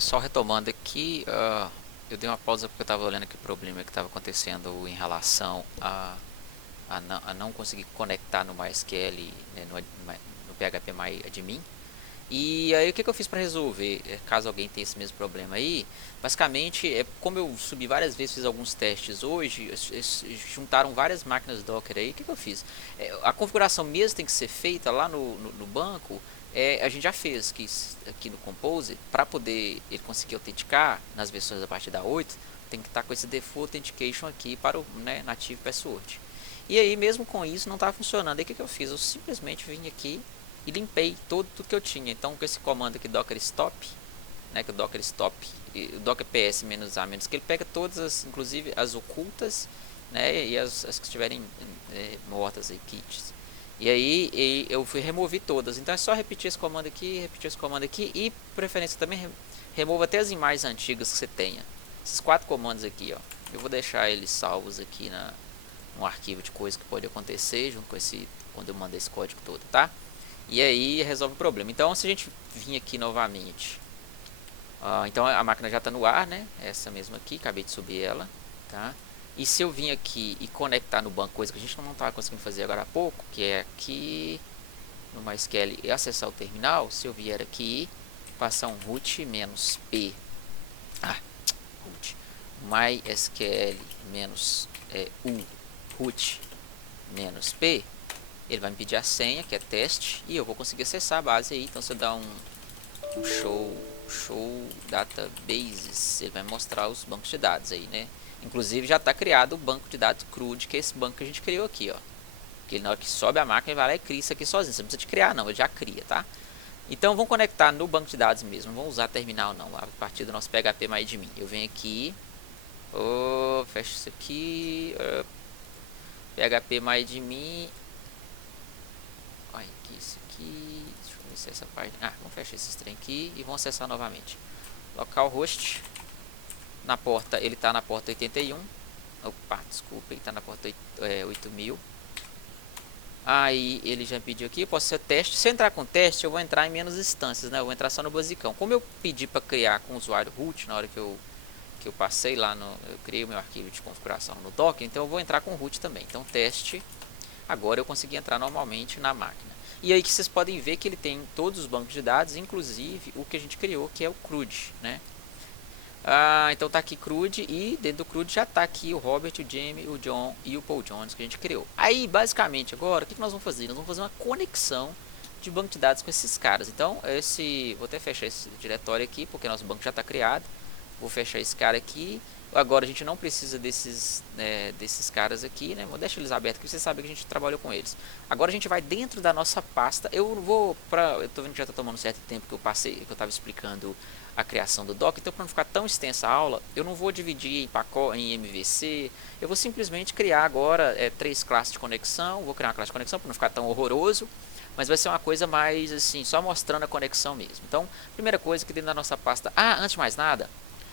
Só retomando aqui, eu dei uma pausa porque eu estava olhando aqui o problema que estava acontecendo em relação a não conseguir conectar no MySQL, né, no PHP E aí o que eu fiz para resolver, caso alguém tenha esse mesmo problema aí? Basicamente, como eu subi várias vezes, fiz alguns testes hoje, juntaram várias máquinas Docker aí, o que eu fiz? A configuração mesmo tem que ser feita lá no banco, a gente já fez aqui no Compose, para poder ele conseguir autenticar nas versões a partir da 8, tem que estar com esse Default Authentication aqui para o, né, Native Password. E aí mesmo com isso não estava funcionando, aí o que eu fiz? Eu simplesmente vim aqui e limpei tudo que eu tinha. Então com esse comando aqui docker stop, né, que o docker stop, o docker ps -a menos, que ele pega todas as, inclusive as ocultas, né, e as que estiverem mortas aí, kits. E aí eu fui remover todas. Então é só repetir esse comando aqui e preferência também remova até as imagens antigas que você tenha. Esses 4 comandos aqui, ó. Eu vou deixar eles salvos aqui no arquivo de coisa que pode acontecer junto com esse quando eu mandei esse código todo, tá? E aí resolve o problema. Então se a gente vir aqui novamente, então a máquina já está no ar, né? Essa mesma aqui, acabei de subir ela, tá? E se eu vir aqui e conectar no banco, coisa que a gente não estava conseguindo fazer agora há pouco, que é aqui no MySQL e acessar o terminal, se eu vier aqui, passar um root -p, root, MySQL -u root -p, ele vai me pedir a senha, que é teste, e eu vou conseguir acessar a base aí. Então se eu dar um show databases, ele vai mostrar os bancos de dados aí, né? Inclusive já está criado o banco de dados CRUD, que é esse banco que a gente criou aqui, ó. Que na hora que sobe a máquina, ele vai lá e cria isso aqui sozinho. Você não precisa de criar não, ele já cria, tá? Então vamos conectar no banco de dados mesmo, não vamos usar terminal não, a partir do nosso PHP MyAdmin. Eu venho aqui, fecho isso aqui, PHP MyAdmin. Olha aqui, isso aqui. Deixa eu ver se é essa página. Vamos fechar esses trem aqui e vamos acessar novamente. Localhost. Na porta, ele está na porta 81. Opa, desculpa, ele está na porta 8000. Aí ele já pediu aqui, eu posso ser teste. Se eu entrar com teste, eu vou entrar em menos instâncias, né? Eu vou entrar só no basicão. Como eu pedi para criar com o usuário root na hora que eu passei lá eu criei o meu arquivo de configuração no Docker, então eu vou entrar com root também. Então teste. Agora eu consegui entrar normalmente na máquina. E aí que vocês podem ver que ele tem todos os bancos de dados, inclusive o que a gente criou, que é o CRUD, né? Então tá aqui CRUD, e dentro do CRUD já tá aqui o Robert, o Jamie, o John e o Paul Jones que a gente criou. Aí basicamente agora o que nós vamos fazer? Nós vamos fazer uma conexão de banco de dados com esses caras. Então vou até fechar esse diretório aqui, porque nosso banco já está criado. Vou fechar esse cara aqui. Agora a gente não precisa desses caras aqui, né? Deixa eles abertos aqui, você sabe que a gente trabalhou com eles. Agora a gente vai dentro da nossa pasta. Eu tô vendo que já está tomando um certo tempo que eu estava explicando a criação do Docker, então para não ficar tão extensa a aula, eu não vou dividir em MVC, eu vou simplesmente criar agora 3 classes de conexão, vou criar uma classe de conexão para não ficar tão horroroso, mas vai ser uma coisa mais assim, só mostrando a conexão mesmo. Então, primeira coisa que dentro da nossa pasta, antes de mais nada,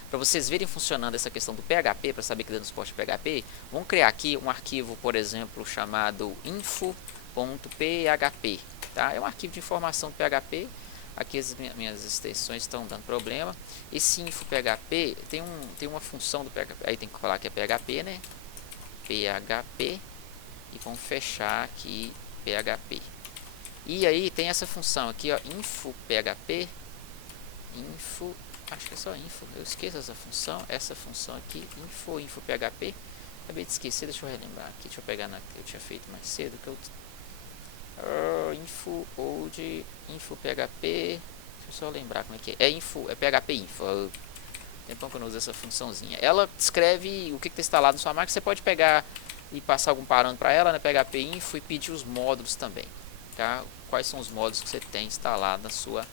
para vocês verem funcionando essa questão do PHP, para saber que dando suporte PHP, vamos criar aqui um arquivo, por exemplo, chamado info.php, tá? É um arquivo de informação do PHP. Aqui as minhas extensões estão dando problema. Esse info.php tem uma função do PHP, aí tem que falar que é PHP, né? PHP, e vamos fechar aqui PHP. E aí tem essa função aqui, ó, info.php, acho que é só info, eu esqueço essa função aqui, info.php, acabei de esquecer, deixa eu relembrar aqui, deixa eu pegar na que eu tinha feito mais cedo, que eu info.php, deixa eu só lembrar como é que é PHP info, tempão que eu não uso essa funçãozinha. Ela descreve o que está instalado na sua máquina, você pode pegar e passar algum parâmetro para ela, né, PHP info, e pedir os módulos também, tá? Quais são os módulos que você tem instalado na sua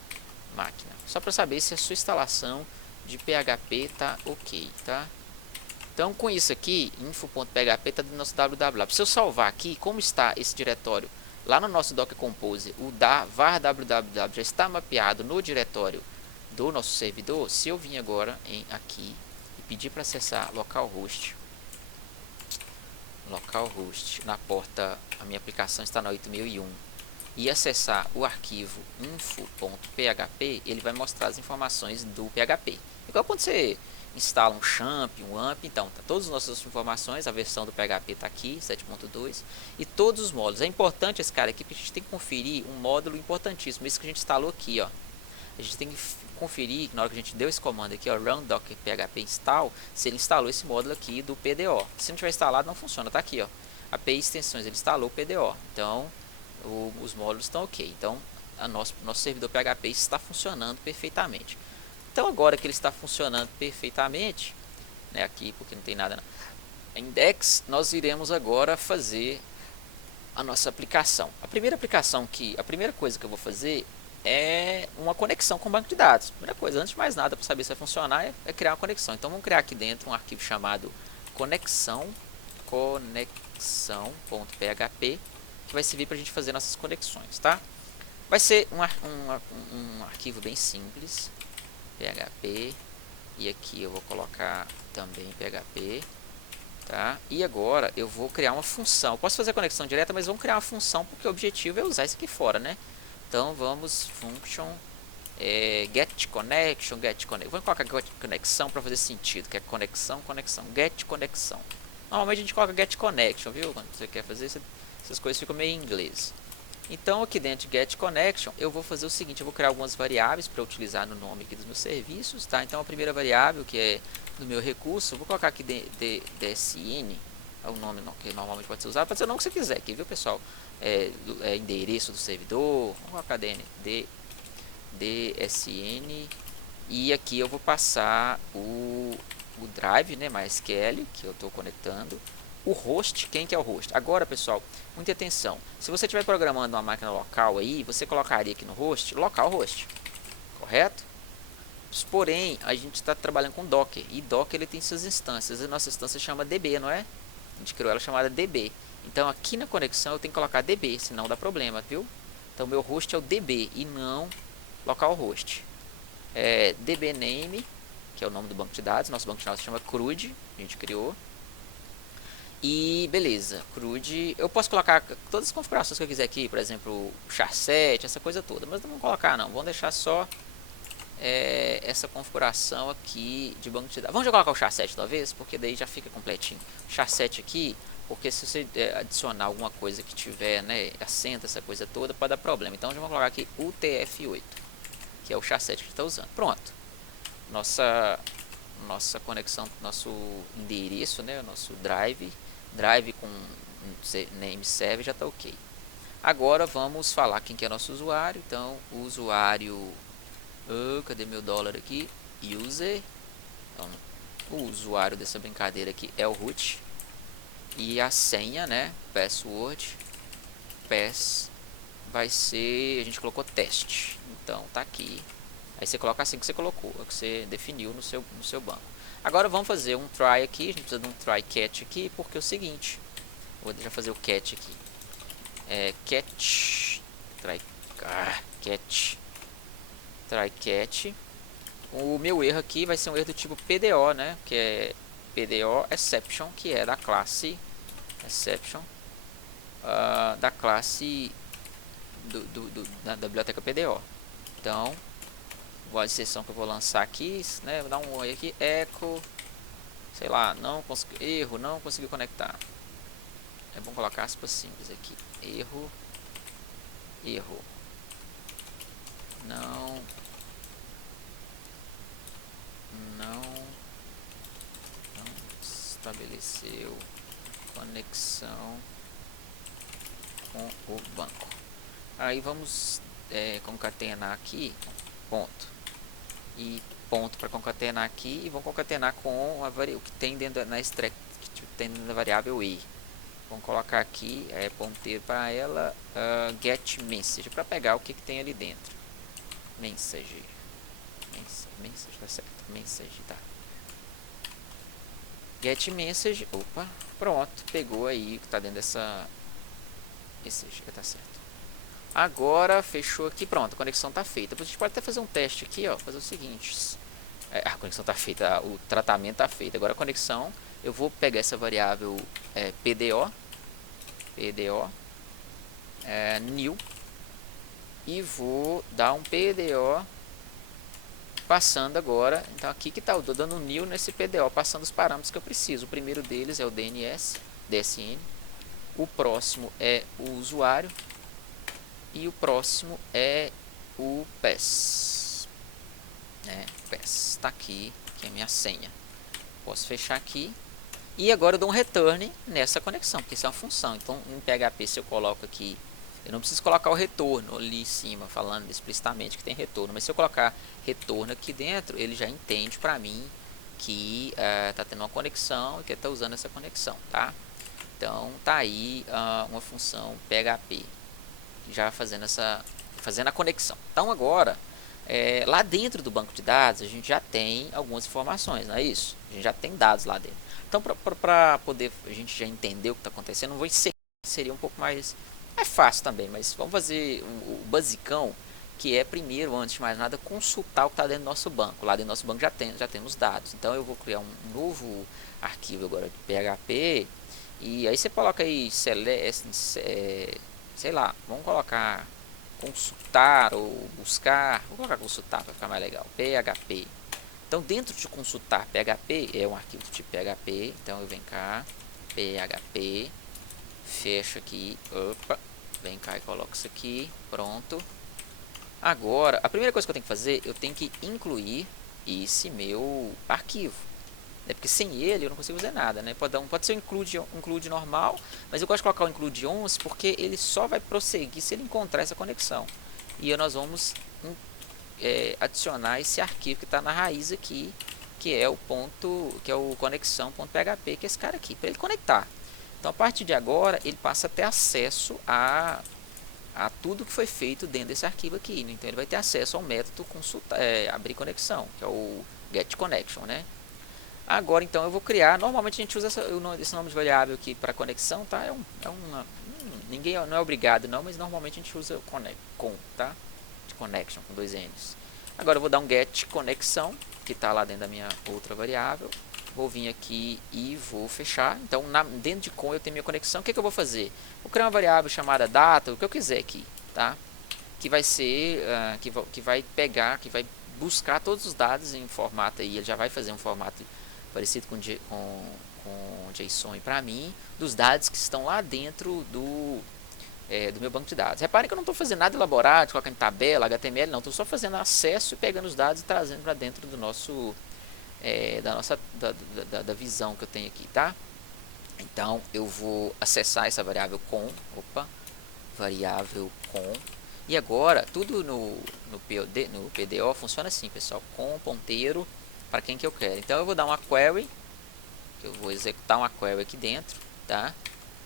máquina, só para saber se a sua instalação de PHP tá ok, tá? Então com isso aqui, info.php está do nosso www. Se eu salvar aqui, como está esse diretório lá no nosso Docker Compose, o var www já está mapeado no diretório do nosso servidor. Se eu vim agora aqui e pedir para acessar localhost na porta, a minha aplicação está na 8001, e acessar o arquivo info.php, ele vai mostrar as informações do PHP. Igual quando você instala um champ, um amp, então tá todas as nossas informações, a versão do PHP está aqui, 7.2, e todos os módulos. É importante esse cara aqui, porque a gente tem que conferir um módulo importantíssimo, isso que a gente instalou aqui, ó. A gente tem que conferir, na hora que a gente deu esse comando aqui, ó, run docker php install, se ele instalou esse módulo aqui do PDO. Se não tiver instalado, não funciona, tá aqui, ó. API extensões, ele instalou o PDO, então os módulos estão ok. Então, nosso servidor PHP está funcionando perfeitamente. Então, agora que ele está funcionando perfeitamente, né, aqui porque não tem nada na index, nós iremos agora fazer a nossa aplicação. A primeira coisa que eu vou fazer é uma conexão com o banco de dados. Primeira coisa, antes de mais nada, para saber se vai funcionar, é criar uma conexão. Então, vamos criar aqui dentro um arquivo chamado conexão.php, que vai servir para a gente fazer nossas conexões, tá? Vai ser um arquivo bem simples, PHP, e aqui eu vou colocar também PHP, tá? E agora eu vou criar uma função. Eu posso fazer a conexão direta, mas vamos criar uma função porque o objetivo é usar isso aqui fora, né? Então vamos function get connection. Vamos colocar get conexão para fazer sentido, que é conexão, get conexão. Normalmente a gente coloca get connection, viu? Quando você quer fazer essas coisas ficam meio em inglês. Então aqui dentro de get connection eu vou fazer o seguinte, eu vou criar algumas variáveis para utilizar no nome aqui dos meus serviços, tá? Então a primeira variável, que é do meu recurso, eu vou colocar aqui dsn, é o nome que normalmente pode ser usado, pode ser o nome que você quiser aqui, viu, pessoal? Endereço do servidor, vamos colocar dsn, e aqui eu vou passar o drive, né, MySQL, que eu estou conectando. O host, quem que é o host? Agora, pessoal, muita atenção. Se você estiver programando uma máquina local aí, você colocaria aqui no host, localhost, correto? Porém, a gente está trabalhando com Docker, e Docker ele tem suas instâncias, e nossa instância chama DB, não é? A gente criou ela chamada DB. Então, aqui na conexão eu tenho que colocar DB, senão dá problema, viu? Então, meu host é o DB e não localhost. DBName, que é o nome do banco de dados, nosso banco de dados se chama CRUD, a gente criou. E beleza, CRUD, eu posso colocar todas as configurações que eu quiser aqui, por exemplo, char7, essa coisa toda, mas não vamos colocar não, vamos deixar só essa configuração aqui de banco de dados. Vamos já colocar o char7 de uma vez, porque daí já fica completinho. Char7 aqui, porque se você adicionar alguma coisa que tiver, né, acento, essa coisa toda, pode dar problema. Então já vamos colocar aqui UTF-8, que é o char7 que a gente está usando. Pronto, nossa conexão, nosso endereço, né, nosso drive com name server já está ok. Agora vamos falar quem que é nosso usuário. Então o usuário, cadê meu dólar aqui? User. Então, o usuário dessa brincadeira aqui é o root, e a senha, né, password, pass vai ser, a gente colocou teste, então tá aqui. Aí você coloca assim que você colocou, que você definiu no seu banco. Agora vamos fazer um try aqui, a gente precisa de um try catch aqui, porque é o seguinte, vou deixar fazer o catch aqui. Try catch. O meu erro aqui vai ser um erro do tipo PDO, né? Que é PDO exception, que é da classe exception, da classe da biblioteca PDO. Então, a exceção que eu vou lançar aqui, né? Vou dar um oi aqui, echo, sei lá, não consegui conectar. É bom colocar aspas simples aqui. Erro, não estabeleceu conexão com o banco. Aí vamos concatenar aqui, ponto, e ponto para concatenar aqui, e vamos concatenar com o que tem dentro da variável e. Vamos colocar aqui ponteiro para ela, get message, para pegar o que tem ali dentro. Message, tá certo, message, tá. Get message, opa, pronto, pegou aí o que está dentro dessa message, tá certo. Agora fechou aqui, pronto, a conexão está feita. Depois a gente pode até fazer um teste aqui, ó, fazer o seguinte, a conexão está feita, o tratamento está feito. Agora a conexão, eu vou pegar essa variável PDO, new, e vou dar um PDO passando agora. Então aqui que tá, eu tô dando new nesse PDO, passando os parâmetros que eu preciso. O primeiro deles é o DSN, o próximo é o usuário e o próximo é o PES, né? PES está aqui, que é a minha senha. Posso fechar aqui. E agora eu dou um return nessa conexão, porque isso é uma função. Então em PHP, se eu coloco aqui, eu não preciso colocar o retorno ali em cima, falando explicitamente que tem retorno. Mas se eu colocar retorno aqui dentro, ele já entende para mim que está tendo uma conexão e que está usando essa conexão, tá? Então tá aí uma função PHP já fazendo a conexão. Então agora lá dentro do banco de dados a gente já tem algumas informações, não é isso? A gente já tem dados lá dentro. Então para poder a gente já entender o que está acontecendo, não vou inserir, seria um pouco mais fácil também, mas vamos fazer o basicão, que é primeiro, antes de mais nada, consultar o que está dentro do nosso banco. Lá dentro do nosso banco já temos dados. Então eu vou criar um novo arquivo agora de PHP, e aí você coloca aí, sei lá, vamos colocar consultar ou buscar, vou colocar consultar para ficar mais legal, PHP. Então dentro de consultar PHP, é um arquivo do tipo PHP, então eu venho cá, PHP, fecho aqui, opa, vem cá e coloco isso aqui, pronto. Agora, a primeira coisa que eu tenho que fazer, eu tenho que incluir esse meu arquivo. Porque sem ele eu não consigo fazer nada, né? Pode ser um include normal, mas eu gosto de colocar o include once porque ele só vai prosseguir se ele encontrar essa conexão. E aí nós vamos adicionar esse arquivo que está na raiz aqui, que é o conexão.php, que é esse cara aqui, para ele conectar. Então a partir de agora ele passa a ter acesso a tudo que foi feito dentro desse arquivo aqui, né? Então ele vai ter acesso ao método abrir conexão, que é o getConnection, né? Agora então eu vou criar, normalmente a gente usa esse nome de variável aqui para conexão, tá? Ninguém não é obrigado não, mas normalmente a gente usa tá? De connection com 2 N's. Agora eu vou dar um get conexão, que está lá dentro da minha outra variável. Vou vir aqui e vou fechar. Então dentro de com eu tenho minha conexão. O que eu vou fazer? Vou criar uma variável chamada data, o que eu quiser aqui, tá? Que vai ser, que vai pegar, que vai buscar todos os dados em formato aí. Ele já vai fazer um formato parecido com JSON para mim, dos dados que estão lá dentro do meu banco de dados. Reparem que eu não estou fazendo nada elaborado, colocando em tabela, HTML, não. Estou só fazendo acesso e pegando os dados e trazendo para dentro do nosso da visão que eu tenho aqui, tá? Então eu vou acessar essa variável com, variável com, e agora tudo no PDO funciona assim, pessoal, com ponteiro para quem que eu quero. Então eu vou dar uma query, que eu vou executar uma query aqui dentro, tá?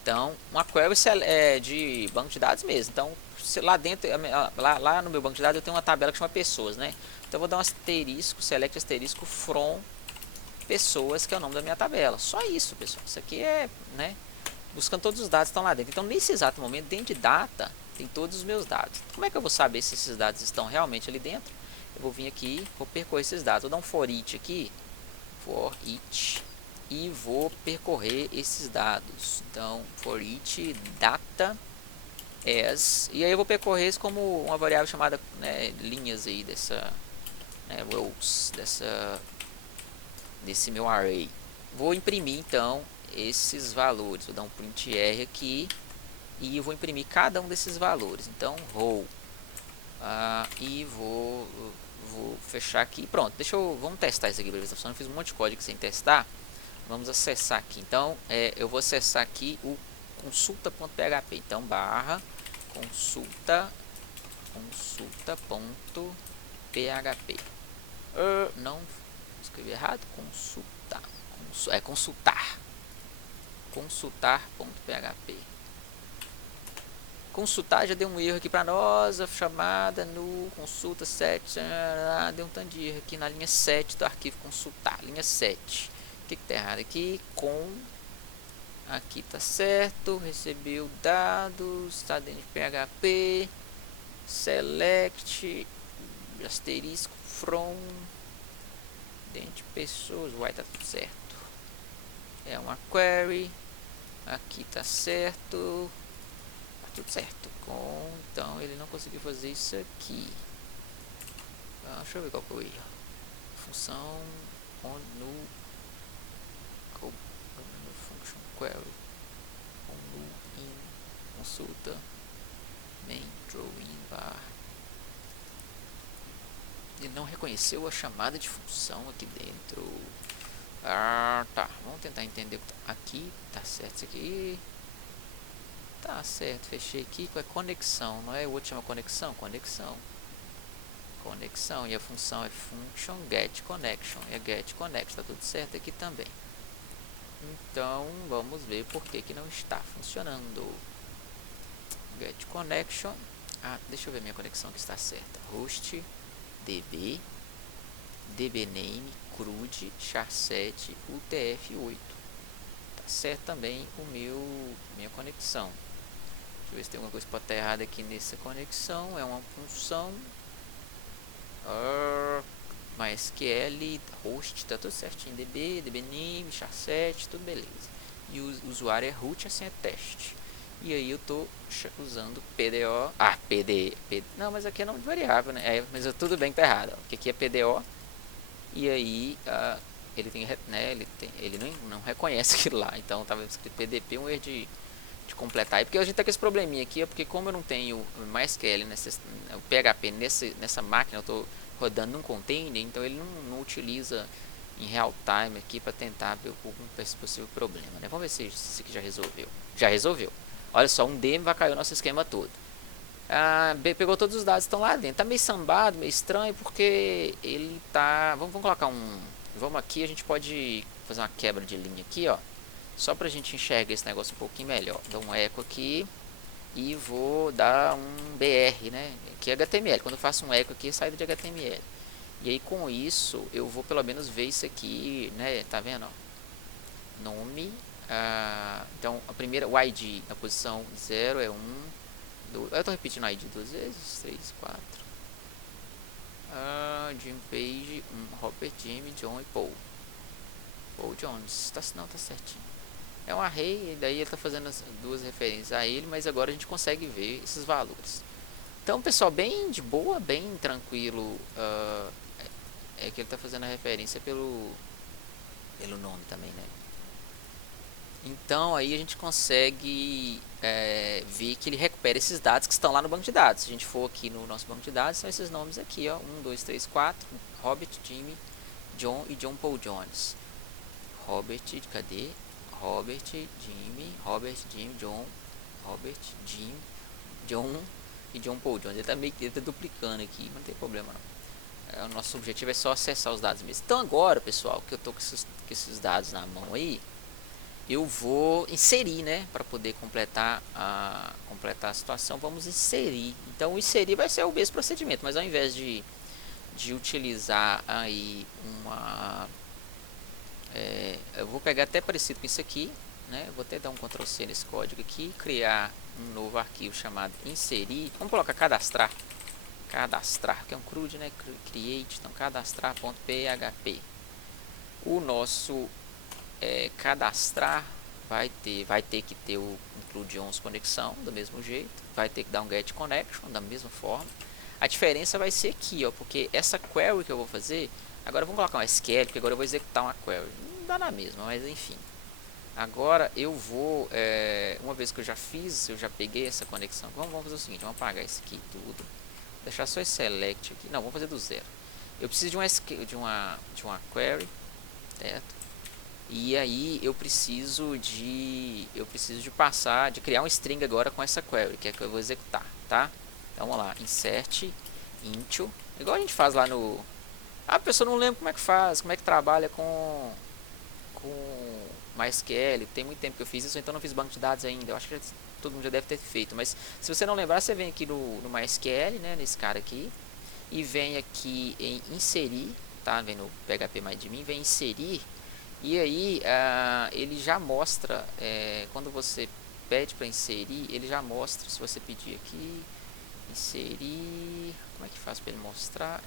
Então uma query de banco de dados mesmo. Então lá dentro, lá no meu banco de dados eu tenho uma tabela que chama pessoas, né? Então eu vou dar um asterisco, select asterisco from pessoas, que é o nome da minha tabela. Só isso, pessoal. Isso aqui né, buscando todos os dados que estão lá dentro. Então nesse exato momento, dentro de data, tem todos os meus dados. Como é que eu vou saber se esses dados estão realmente ali dentro? Eu vou vir aqui, vou percorrer esses dados. Vou dar um for each aqui, for each, e vou percorrer esses dados. Então for each data as, e aí eu vou percorrer isso como uma variável chamada, né, linhas aí rows desse meu array. Vou imprimir então esses valores. Vou dar um print R aqui e eu vou imprimir cada um desses valores. Então row, e vou fechar aqui. Pronto, vamos testar isso aqui para ver se eu fiz um monte de código sem testar. Vamos acessar aqui. Então eu vou acessar aqui o consulta.php. Então barra consulta.php. Não escrevi errado, consultar.php. Consultar já deu um erro aqui para nós, a chamada no consulta 7, deu um tanto de erro aqui na linha 7 do arquivo consultar, linha 7. O que está errado aqui? Aqui tá certo, recebeu dados, está dentro de PHP, select, asterisco from, dentro de pessoas, vai tá tudo certo. É uma query, aqui tá certo, tudo certo. Então ele não conseguiu fazer isso aqui. Deixa eu ver qual foi o erro. Função on no function query on no in consulta main drawing bar. Ele não reconheceu a chamada de função aqui dentro. Tá, vamos tentar entender aqui. Tá certo isso aqui. Tá certo, fechei aqui com a conexão, não é? O outro chama conexão? Conexão, e a função é function get connection, é get connect, tá tudo certo aqui também. Então vamos ver por que não está funcionando. Get connection, deixa eu ver minha conexão que está certa. Host db dbname CRUD char7 utf8, tá certo também o minha conexão. Deixa eu ver se tem alguma coisa que pode estar errada aqui nessa conexão. É uma função MySQL host, tá tudo certinho, db, dbname, char7, tudo beleza. E o usuário é root, assim é teste. E aí eu tô usando PDO, não, mas aqui é nome de variável, né? Mas tudo bem que tá errado, porque aqui é PDO. E aí ele tem, né, ele não reconhece aquilo lá. Então tava escrito PDP, um erro de completar aí, porque a gente tá com esse probleminha aqui, porque como eu não tenho MySQL, o PHP nessa máquina, eu tô rodando num container, então ele não utiliza em real time aqui para tentar ver algum possível problema, né? Vamos ver se isso aqui já resolveu. Já resolveu. Olha só, um DM vai cair o nosso esquema todo. Pegou todos os dados que estão lá dentro. Tá meio sambado, meio estranho, porque ele tá... Vamos colocar um... Vamos aqui, a gente pode fazer uma quebra de linha aqui, ó. Só pra gente enxergar esse negócio um pouquinho melhor. Dá um eco aqui e vou dar um BR, né? Que é HTML. Quando eu faço um eco aqui, sai de HTML. E aí com isso, eu vou pelo menos ver isso aqui, né? Tá vendo? Nome. Então, a primeira, o ID na posição 0 é 1. Eu tô repetindo o ID 2 vezes. 3, 4. Jim Page, Robert, Jimmy, John e Paul. Paul Jones. Não, tá certinho. É um array, e daí ele está fazendo as duas referências a ele, mas agora a gente consegue ver esses valores. Então, pessoal, bem de boa, bem tranquilo, é que ele está fazendo a referência pelo nome também, né? Então, aí a gente consegue ver que ele recupera esses dados que estão lá no banco de dados. Se a gente for aqui no nosso banco de dados, são esses nomes aqui, ó, 1, 2, 3, 4, Robert, Jimmy, John e John Paul Jones. Robert, cadê? Robert, Jim, John, Robert, Jim, John e John Paul Jones. Ele tá duplicando aqui, mas não tem problema não. O nosso objetivo é só acessar os dados mesmo. Então agora, pessoal, que eu tô com esses dados na mão aí, eu vou inserir, né, para poder completar a situação. Vamos inserir. Então o inserir vai ser o mesmo procedimento, mas ao invés de utilizar aí eu vou pegar até parecido com isso aqui, né? Eu vou até dar um Ctrl C nesse código aqui, criar um novo arquivo chamado inserir. Vamos colocar cadastrar, que é um CRUD, né? Create, então cadastrar.php. O nosso cadastrar vai ter que ter o include once conexão do mesmo jeito, vai ter que dar um get connection da mesma forma. A diferença vai ser aqui, ó, porque essa query que eu vou fazer, agora vamos colocar um SQL, porque agora eu vou executar uma query. Não dá na mesma, mas enfim. Agora eu vou, uma vez que eu já fiz, eu já peguei essa conexão. Vamos fazer o seguinte, vamos apagar isso aqui tudo. Deixar só esse select aqui. Não, vamos fazer do zero. Eu preciso de uma query, certo? E aí eu preciso de criar um string agora com essa query, que é que eu vou executar, tá? Então vamos lá, insert into, igual a gente faz lá no... a pessoa não lembra como é que faz, como é que trabalha com MySQL, tem muito tempo que eu fiz isso, então não fiz banco de dados ainda, eu acho que todo mundo já deve ter feito, mas se você não lembrar, você vem aqui no MySQL, né, nesse cara aqui, e vem aqui em inserir, tá, vem no PHP MyAdmin, vem inserir, e aí ele já mostra, quando você pede para inserir, ele já mostra, se você pedir aqui, inserir, como é que faz para ele mostrar?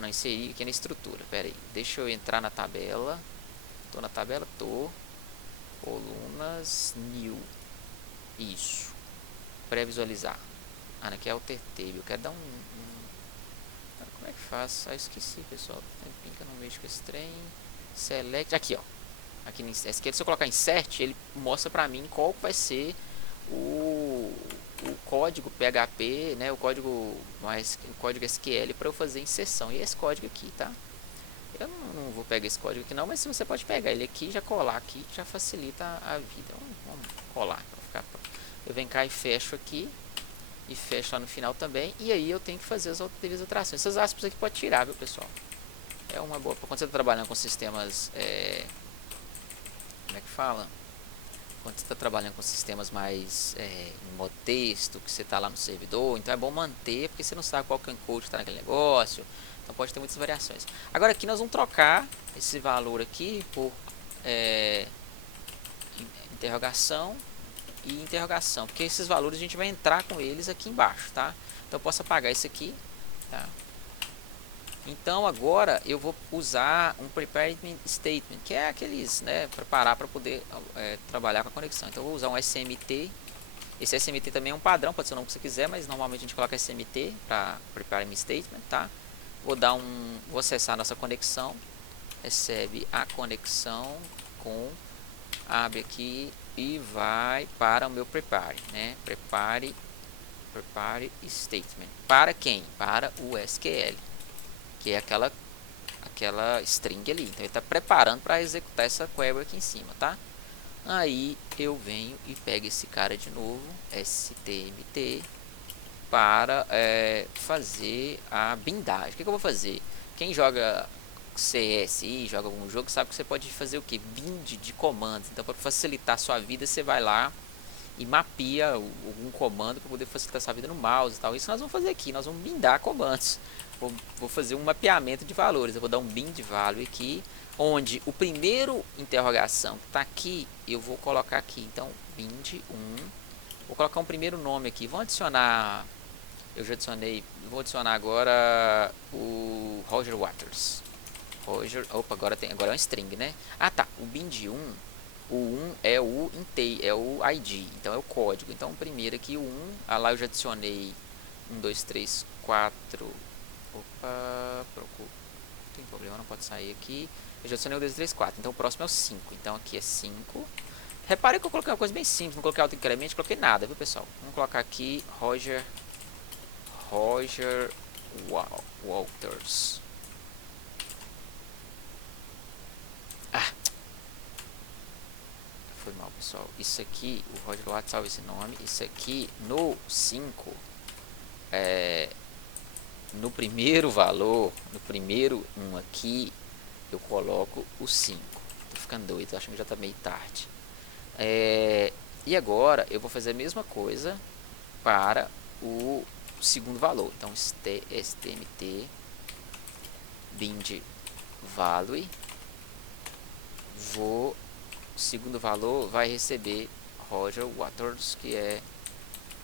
Não, inserir aqui na estrutura, pera aí, deixa eu entrar na tabela, tô na tabela, colunas, new, isso, pré-visualizar. Aqui é o table. Eu quero dar como é que faz? Ah, esqueci, pessoal. Tempinho que eu não mexo com esse trem. Select. Aqui, ó. Aqui no SQL, se eu colocar insert, ele mostra pra mim qual vai ser o código PHP, né? O código SQL para eu fazer inserção. E esse código aqui, tá? Eu não vou pegar esse código aqui não, mas você pode pegar ele aqui, já colar aqui, já facilita a vida. Vamos colar. Eu venho cá e fecho aqui. E fecho lá no final também. E aí eu tenho que fazer as devidas alterações. Essas aspas aqui pode tirar, viu, pessoal? É uma boa. Quando você está trabalhando com sistemas... como é que fala? Quando você está trabalhando com sistemas mais em modo texto, que você está lá no servidor, então é bom manter, porque você não sabe qual que é o encode que está naquele negócio. Então pode ter muitas variações. Agora aqui nós vamos trocar esse valor aqui por interrogação e interrogação, porque esses valores a gente vai entrar com eles aqui embaixo, tá? Então eu posso apagar isso aqui, tá? Então agora eu vou usar um preparation statement, que é aqueles, né, preparar para poder trabalhar com a conexão. Então eu vou usar um SMT. Esse SMT também é um padrão, pode ser o nome que você quiser, mas normalmente a gente coloca SMT para preparation statement, tá? Vou acessar a nossa conexão, recebe a conexão abre aqui e vai para o meu prepare, né? Prepare statement. Para quem? Para o SQL, que é aquela string ali. Então ele está preparando para executar essa query aqui em cima, tá? Aí eu venho e pego esse cara de novo, STMT, para fazer a bindagem. O que eu vou fazer? Quem joga CS e joga algum jogo sabe que você pode fazer o que? Bind de comandos. Então para facilitar a sua vida você vai lá e mapeia algum comando para poder facilitar a sua vida no mouse e tal. Isso nós vamos fazer aqui, nós vamos bindar comandos. Vou fazer um mapeamento de valores. Eu vou dar um bind value aqui, onde o primeiro interrogação que está aqui eu vou colocar aqui. Então bind 1, vou colocar um primeiro nome aqui. Vamos adicionar, eu já adicionei, vou adicionar agora o Roger Waters. Opa, agora é um string, né? Ah tá, o bind 1, o 1 é o ID, então é o código. Então primeiro aqui o 1, lá eu já adicionei 1, 2, 3, 4. Opa, procura. Não tem problema, não pode sair aqui. Eu já adicionei o 2, 3, 4. Então o próximo é o 5. Então aqui é 5. Repare que eu coloquei uma coisa bem simples, não coloquei autoincremento, coloquei nada, viu, pessoal? Vamos colocar aqui Roger Walters. Foi mal, pessoal. Isso aqui, o Roger Waters, salva esse nome. Isso aqui no 5 no primeiro valor, no primeiro 1 aqui, eu coloco o 5. Tô ficando doido, acho que já tá meio tarde. E agora eu vou fazer a mesma coisa para o segundo valor. Então stmt bind value, segundo valor vai receber Roger Waters, que é,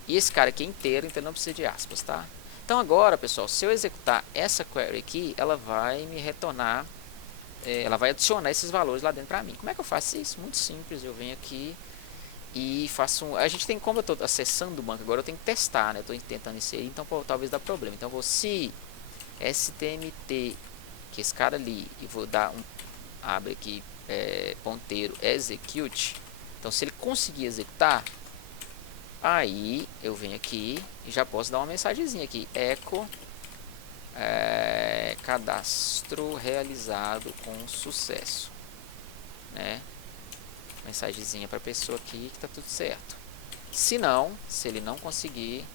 e esse cara aqui é inteiro, então não precisa de aspas, tá? Então agora, pessoal, se eu executar essa query aqui, ela vai me retornar, ela vai adicionar esses valores lá dentro para mim. Como é que eu faço isso? Muito simples, eu venho aqui e faço a gente tem, como eu estou acessando o banco agora, eu tenho que testar, né? Eu estou tentando inserir, então talvez dá problema. Então eu vou se stmt, que esse cara ali, e vou dar abre aqui, ponteiro execute. Então se ele conseguir executar, aí eu venho aqui e já posso dar uma mensagenzinha aqui, echo cadastro realizado com sucesso, né? Mensagenzinha para a pessoa aqui que tá tudo certo. Se ele não conseguir,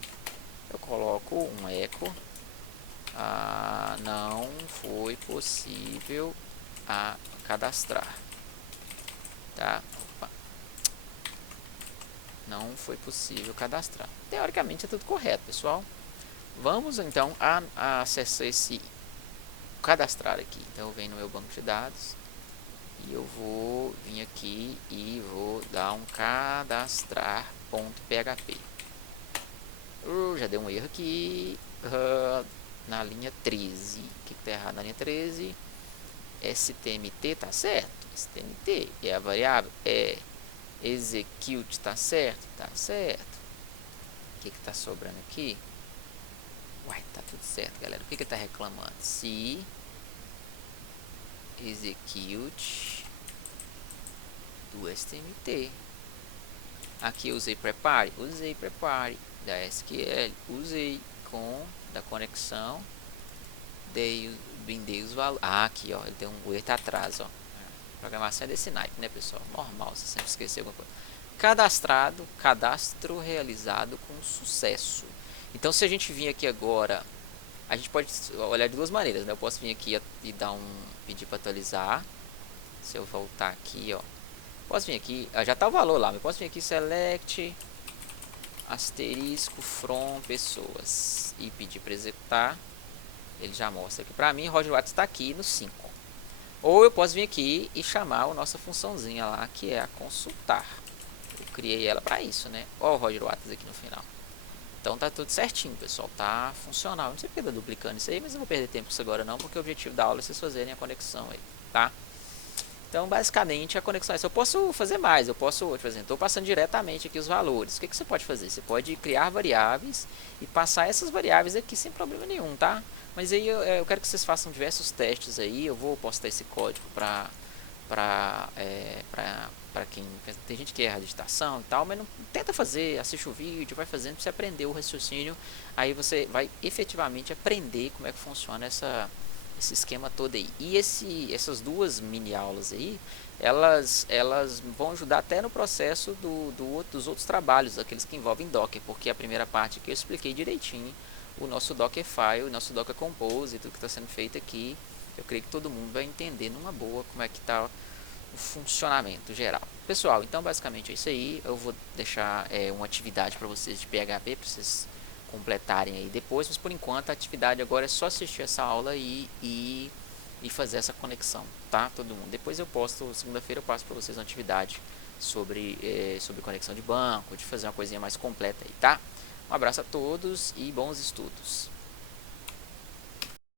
eu coloco um echo, não foi possível a cadastrar, tá? Opa. Não foi possível cadastrar. Teoricamente é tudo correto, pessoal. Vamos então a acessar esse cadastrar aqui. Então eu venho no meu banco de dados e eu vou vir aqui e vou dar um cadastrar.php. Já deu um erro aqui na linha 13. O que está errado na linha 13? STMT tá certo. STMT é a variável, execute tá certo, tá certo. que tá sobrando aqui? Uai, tá tudo certo, galera. O que ele tá reclamando? Se execute do STMT. Aqui eu usei prepare, da SQL, usei com da conexão, bindei os valores. Ah, aqui ó, ele tem um erro atrás, ó. Programação é desse naipe, né, pessoal? Normal, você sempre esquecer alguma coisa. Cadastrado, cadastro realizado com sucesso. Então, se a gente vir aqui agora, a gente pode olhar de duas maneiras, né? Eu posso vir aqui e dar pedir para atualizar. Se eu voltar aqui, ó, posso vir aqui, já tá o valor lá, mas posso vir aqui select asterisco from pessoas e pedir para executar. Ele já mostra aqui para mim. Roger Waters está aqui no 5. Ou eu posso vir aqui e chamar a nossa funçãozinha lá, que é a consultar. Eu criei ela para isso, né? Olha o Roger Waters aqui no final. Então tá tudo certinho, pessoal. Tá funcional. Não sei porque tá duplicando isso aí, mas não vou perder tempo com isso agora não, porque o objetivo da aula é vocês fazerem a conexão aí, tá? Então, basicamente, a conexão é essa. Eu posso fazer mais. Eu posso, por exemplo, estou passando diretamente aqui os valores. O que você pode fazer? Você pode criar variáveis e passar essas variáveis aqui sem problema nenhum, tá? Mas aí eu quero que vocês façam diversos testes aí. Eu vou postar esse código para quem tem gente que erra a digitação e tal, mas não tenta fazer, assiste o vídeo, vai fazendo para você aprender o raciocínio. Aí você vai efetivamente aprender como é que funciona esse esquema todo aí. E essas duas mini aulas aí, elas vão ajudar até no processo dos outros trabalhos, aqueles que envolvem Docker, porque a primeira parte que eu expliquei direitinho, o nosso Dockerfile, o nosso Docker Compose, tudo que está sendo feito aqui, eu creio que todo mundo vai entender numa boa como é que está o funcionamento geral. Pessoal, então basicamente é isso aí. Eu vou deixar uma atividade para vocês de PHP, para vocês completarem aí depois, mas por enquanto a atividade agora é só assistir essa aula e fazer essa conexão, tá? Todo mundo. Depois eu posto, segunda-feira eu passo para vocês uma atividade sobre conexão de banco, de fazer uma coisinha mais completa aí, tá? Um abraço a todos e bons estudos.